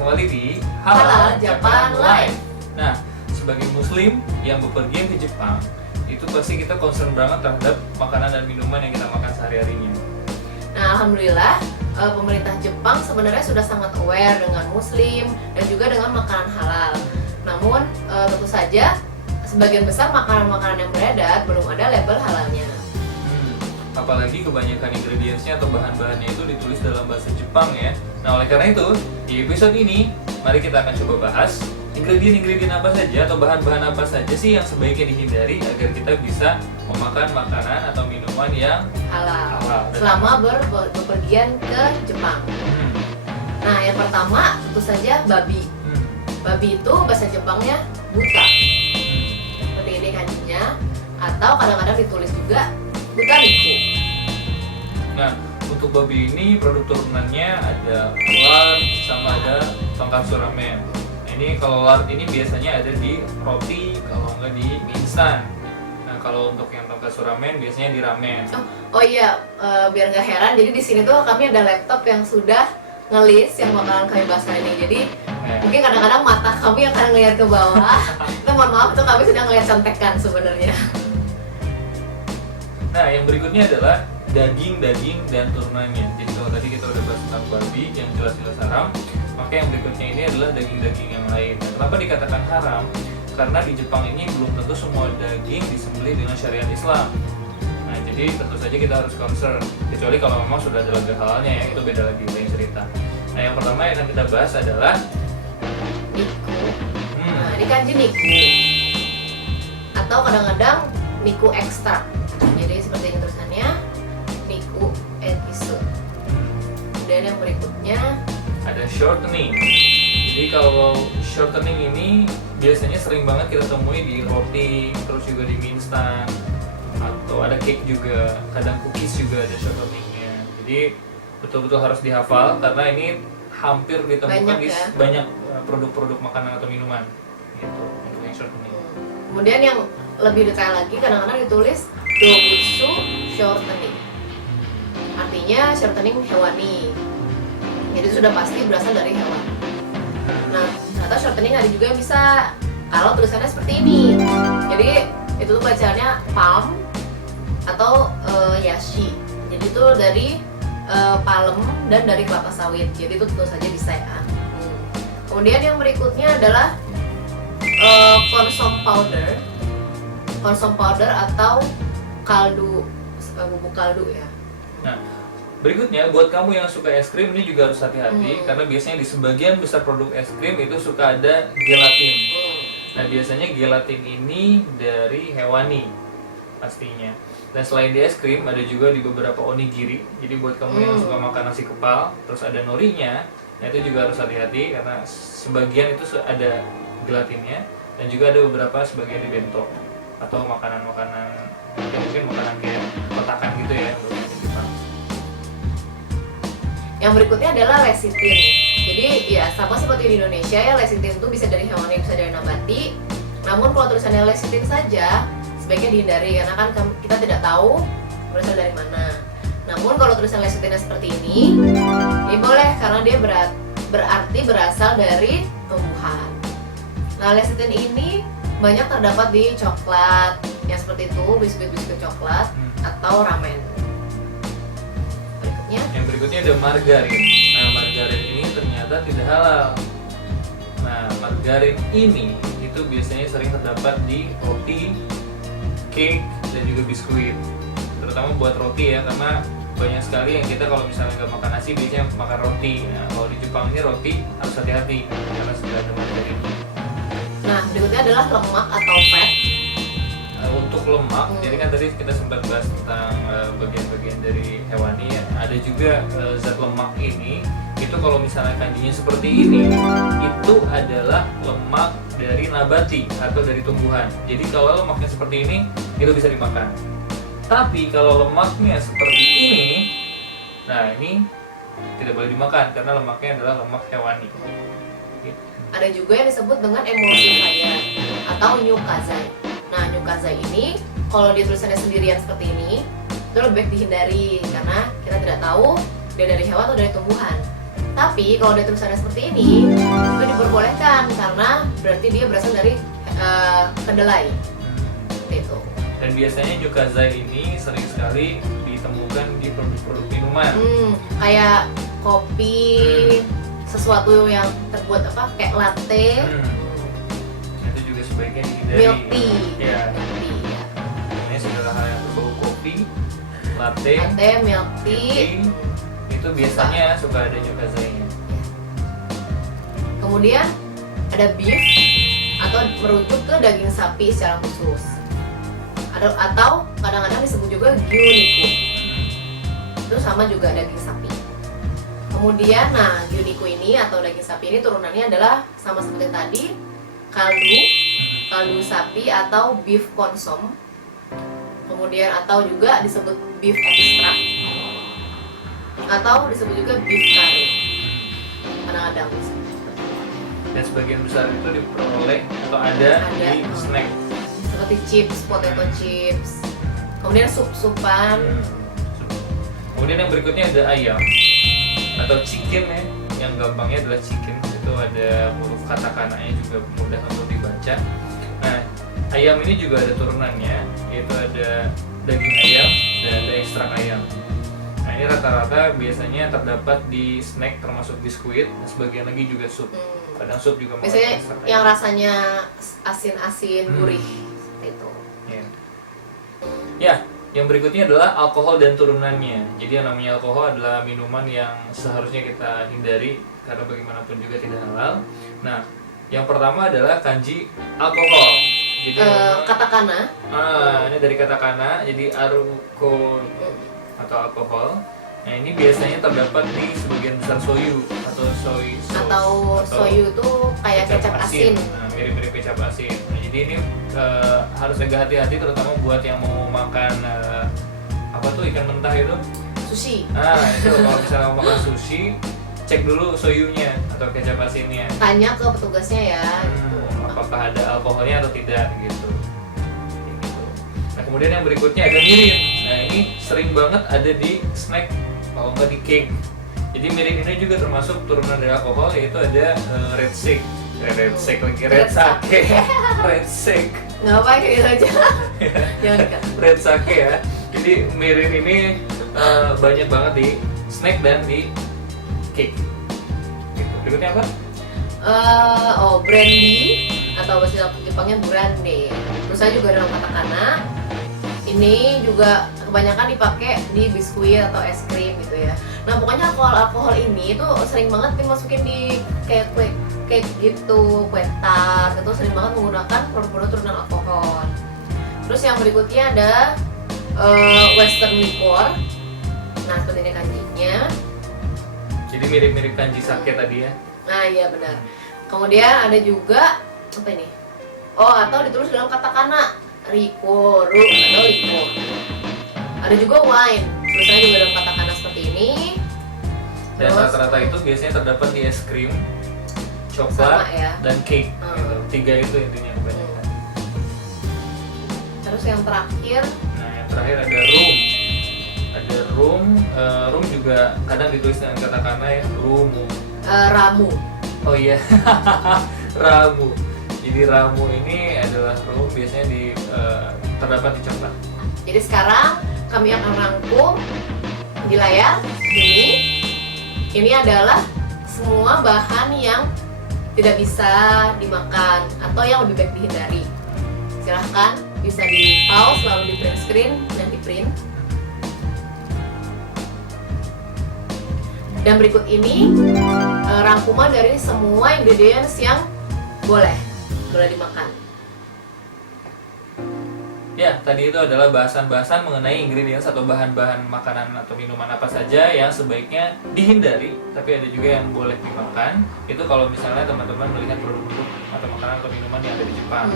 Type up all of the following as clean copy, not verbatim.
kembali di Halal Japan Live. Nah, sebagai muslim yang bepergian ke Jepang, itu pasti kita concern banget terhadap makanan dan minuman yang kita makan sehari-harinya. Nah, alhamdulillah pemerintah Jepang sebenarnya sudah sangat aware dengan muslim dan juga dengan makanan halal. Namun tentu saja sebagian besar makanan-makanan yang beredar belum ada label halalnya. Apalagi kebanyakan ingredientsnya atau bahan-bahannya itu ditulis dalam bahasa Jepang ya. Nah, oleh karena itu, di episode ini mari kita akan coba bahas ingredient apa saja atau bahan-bahan apa saja sih yang sebaiknya dihindari agar kita bisa memakan makanan atau minuman yang halal selama berpergian ke Jepang. Nah, yang pertama tentu saja babi. Babi itu bahasa Jepangnya buta. Seperti ini kanjinya, atau kadang-kadang ditulis juga butaniku. Nah, untuk babi ini produk turunannya ada lard sama ada tonkatsu ramen. Nah, ini kalau lard ini biasanya ada di roti, kalau enggak di mie instan. Nah, kalau untuk yang tonkatsu ramen biasanya di ramen. Oh iya, biar nggak heran, jadi di sini tuh kami ada laptop yang sudah ngelis yang bakalan kami bahas hari ini. Jadi mungkin kadang-kadang mata kami akan ngeliat ke bawah. Itu mohon maaf tuh, kami sedang ngeliat contekan sebenarnya. Nah, yang berikutnya adalah daging-daging dan turunannya. Jadi kalau tadi kita udah bahas tentang babi yang jelas-jelas haram, maka yang berikutnya ini adalah daging-daging yang lain. Nah, kenapa dikatakan haram? Karena di Jepang ini belum tentu semua daging disembelih dengan syariat Islam. Nah, jadi tentu saja kita harus concern. Kecuali kalau memang sudah ada label halalnya ya, itu beda lagi, lain cerita. Nah, yang pertama yang akan kita bahas adalah niku. Nah, ini kanji niku. Atau kadang-kadang niku ekstrak. Jadi seperti yang tulisannya niku ekisu. Kemudian yang berikutnya ada shortening. Jadi kalau shortening ini biasanya sering banget kita temui di roti, terus juga di mie instan, atau ada cake juga, kadang cookies juga ada shorteningnya. Jadi betul-betul harus dihafal karena ini hampir ditemukan di banyak produk-produk makanan atau minuman gitu untuk yang shortening. Kemudian yang lebih detail lagi kadang-kadang ditulis dobutsu shortening. Artinya shortening hewani. Jadi sudah pasti berasal dari hewan. Nah, ternyata shortening ada juga yang bisa kalau tulisannya seperti ini. Jadi itu tuh bacaannya palm atau yashi. Jadi itu dari palem dan dari kelapa sawit. Jadi itu tentu saja bisa ya. Kemudian yang berikutnya adalah consom powder atau kaldu, bubuk kaldu ya. Nah, berikutnya buat kamu yang suka es krim ini juga harus hati-hati karena biasanya di sebagian besar produk es krim itu suka ada gelatin. Nah, biasanya gelatin ini dari hewani pastinya. Dan selain di es krim ada juga di beberapa onigiri. Jadi buat kamu yang suka makan nasi kepal terus ada norinya, nah itu juga harus hati-hati karena sebagian itu ada gelatinnya dan juga ada beberapa sebagian di bento atau makanan-makanan ya mungkin makanan kayak kotakan gitu ya. Yang berikutnya adalah lecithin. Jadi ya sama seperti di Indonesia ya, lecithin itu bisa dari hewani, bisa dari nabati. Namun kalau tulisannya lecithin saja sebaiknya dihindari karena kan kita tidak tahu berasal dari mana. Namun kalau tulisan lecithinnya seperti ini boleh karena dia berarti berasal dari tumbuhan. Nah, lecithin ini banyak terdapat di coklat yang seperti itu, biskuit-biskuit coklat atau ramen. Yang berikutnya ada margarin. Nah, margarin ini ternyata tidak halal. Nah, margarin ini itu biasanya sering terdapat di roti, cake, dan juga biskuit. Terutama buat roti ya, karena banyak sekali yang kita kalau misalnya nggak makan nasi biasanya makan roti. Nah, kalau di Jepang ini roti harus hati-hati karena sudah ada margarin. Nah, berikutnya adalah lemak atau fat. Untuk lemak, jadi kan tadi kita sempat bahas tentang bagian-bagian dari hewani ya. Ada juga zat lemak ini, itu kalau misalnya kanjinya seperti ini, itu adalah lemak dari nabati atau dari tumbuhan. Jadi kalau lemaknya seperti ini, itu bisa dimakan. Tapi kalau lemaknya seperti ini, nah ini tidak boleh dimakan karena lemaknya adalah lemak hewani. Gitu. Ada juga yang disebut dengan emulsifier atau nyukazai. Nah, nyukazai ini kalau dia tulisannya sendirian seperti ini itu lebih baik dihindari karena kita tidak tahu dia dari hewan atau dari tumbuhan. Tapi kalau dia tulisannya seperti ini, itu diperbolehkan karena berarti dia berasal dari kedelai. Itu. Dan biasanya yukazai ini sering sekali ditemukan di produk-produk minuman. Kayak kopi, sesuatu yang terbuat apa kayak latte. Itu juga sebaiknya dihindari. Milk tea. Ya. Milk tea, ya. Ini segala hal yang berbau kopi, latte, Milk tea. Itu biasanya suka ada yukazai-nya. Kemudian ada beef atau merujuk ke daging sapi secara khusus. Atau kadang-kadang disebut juga gyuniku. Itu sama juga daging sapi. Kemudian, nah gyuniku ini atau daging sapi ini turunannya adalah sama seperti tadi, kaldu sapi atau beef consom. Kemudian atau juga disebut beef extract atau disebut juga beef curry. Kadang-kadang Dan sebagian besar itu diperoleh atau ada di snack seperti chips, potato chips. Kemudian sup-supan. Kemudian yang berikutnya ada ayam atau chicken ya. Yang gampangnya adalah chicken. Itu ada huruf katakana-nya juga mudah untuk dibaca. Nah, ayam ini juga ada turunannya, yaitu ada daging ayam dan ada ekstrak ayam. Nah, ini rata-rata biasanya terdapat di snack termasuk biskuit, sebagian lagi juga sup. Kadang sup juga biasanya ekstrak yang ayam. rasanya asin-asin, gurih itu. Ya, yang berikutnya adalah alkohol dan turunannya. Jadi yang namanya alkohol adalah minuman yang seharusnya kita hindari karena bagaimanapun juga tidak halal. Nah, yang pertama adalah kanji alkohol. Jadi Katakana. ini dari katakana, jadi aruko atau alkohol. Nah, ini biasanya terdapat di sebagian besar soyu atau Atau soyu itu kayak kecap asin. Nah, mirip-mirip kecap asin. Nah, jadi ini harus agak hati-hati terutama buat yang mau makan apa tuh ikan mentah itu. Sushi. Nah, itu kalau misalnya mau makan sushi, cek dulu soyunya atau kecap asinnya. Tanya ke petugasnya ya. Apakah ada alkoholnya atau tidak gitu. Nah, kemudian yang berikutnya ada mirin. Nah, ini sering banget ada di snack kalau nggak di cake. Jadi mirin ini juga termasuk turunan dari alkohol, yaitu ada red sake. Red sake lagi, red sake. Red sake. Nggak apa kayak gitu aja. Jangan dekat. Red sake ya. Jadi mirin ini banyak banget di snack dan di cake. Gitu. Berikutnya apa? Brandy atau bahasa Jepangnya brandy. Terus saya juga dalam katakana. Ini juga kebanyakan dipakai di biskuit atau es krim gitu ya. Nah, pokoknya alkohol ini tuh sering banget dimasukin di kayak kue gitu, kue tart. Itu sering banget menggunakan produk-produk turunan alkohol. Terus yang berikutnya ada western liquor. Nah, seperti ini kanjinya. Jadi mirip-mirip kanji sake tadi ya. Nah, iya benar. Kemudian ada juga apa ini? Atau ditulis dalam katakana rikoru atau liquor. Ada juga wine. Tulisannya juga dalam katakana seperti ini. Dan rata-rata itu biasanya terdapat di es krim, coklat, Sama, ya. dan cake. Gitu. Tiga itu intinya kebanyakan. Terus yang terakhir Nah, yang terakhir ada rum. Ada rum. Rum juga kadang ditulis dengan katakana ya, rumu. ramu. Oh iya, ramu. Jadi ramu ini adalah rum biasanya terdapat di coklat. Jadi sekarang kami akan rangkum di layar ini. Ini adalah semua bahan yang tidak bisa dimakan atau yang lebih baik dihindari. Silahkan bisa di pause lalu di print screen dan di print. Dan berikut ini rangkuman dari semua ingredients yang boleh dimakan. Ya, tadi itu adalah bahasan-bahasan mengenai ingredients atau bahan-bahan makanan atau minuman apa saja yang sebaiknya dihindari, tapi ada juga yang boleh dimakan. Itu kalau misalnya teman-teman melihat produk-produk atau makanan atau minuman yang ada di Jepang.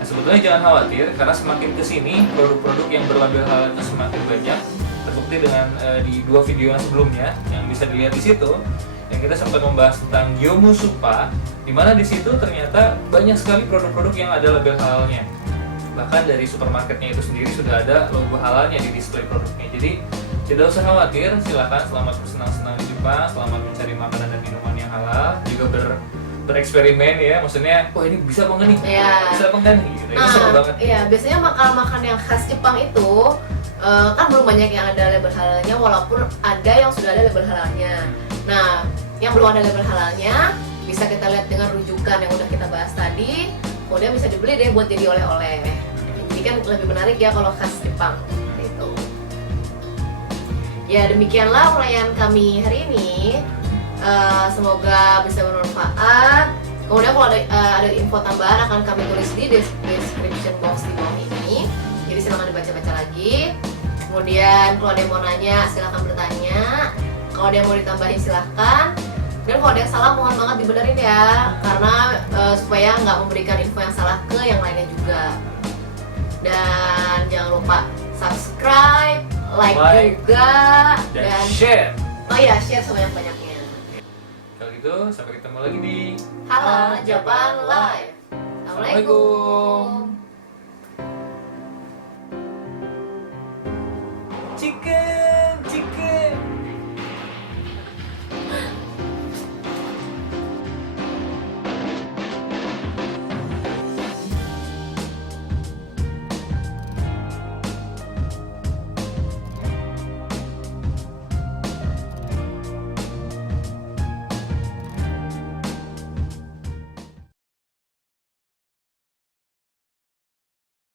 Nah, sebetulnya jangan khawatir, karena semakin kesini produk-produk yang berlabel halal itu semakin banyak. Terbukti dengan di 2 video yang sebelumnya yang bisa dilihat di situ, yang kita sempat membahas tentang Gyomu Supa, di mana di situ ternyata banyak sekali produk-produk yang ada label halalnya. Bahkan dari supermarketnya itu sendiri sudah ada logo halalnya di display produknya. Jadi tidak usah khawatir, silakan selamat bersenang-senang di Jepang, selamat mencari makanan dan halal, juga bereksperimen ya, maksudnya, wah ini bisa apa enggak nih? Iya. Bisa apa enggak nih? Gitu. Itu seru banget. Iya, biasanya makanan-makanan yang khas Jepang itu kan belum banyak yang ada label halalnya, walaupun ada yang sudah ada label halalnya. Nah, yang belum ada label halalnya bisa kita lihat dengan rujukan yang udah kita bahas tadi, kemudian bisa dibeli deh buat jadi oleh-oleh. Jadi kan lebih menarik ya kalau khas Jepang gitu. Ya demikianlah uraian kami hari ini. Semoga bisa bermanfaat. Kemudian kalau ada info tambahan akan kami tulis di description box di bawah ini. Jadi silahkan dibaca-baca lagi. Kemudian kalau ada yang mau nanya silahkan bertanya. Kalau ada yang mau ditambahin silahkan. Dan kalau ada yang salah mohon banget dibenerin ya, karena supaya nggak memberikan info yang salah ke yang lainnya juga. Dan jangan lupa subscribe, like juga, dan share. Oh iya, share sebanyak-banyaknya. Kalau gitu, sampai ketemu lagi di Halal Japan Live. Assalamualaikum.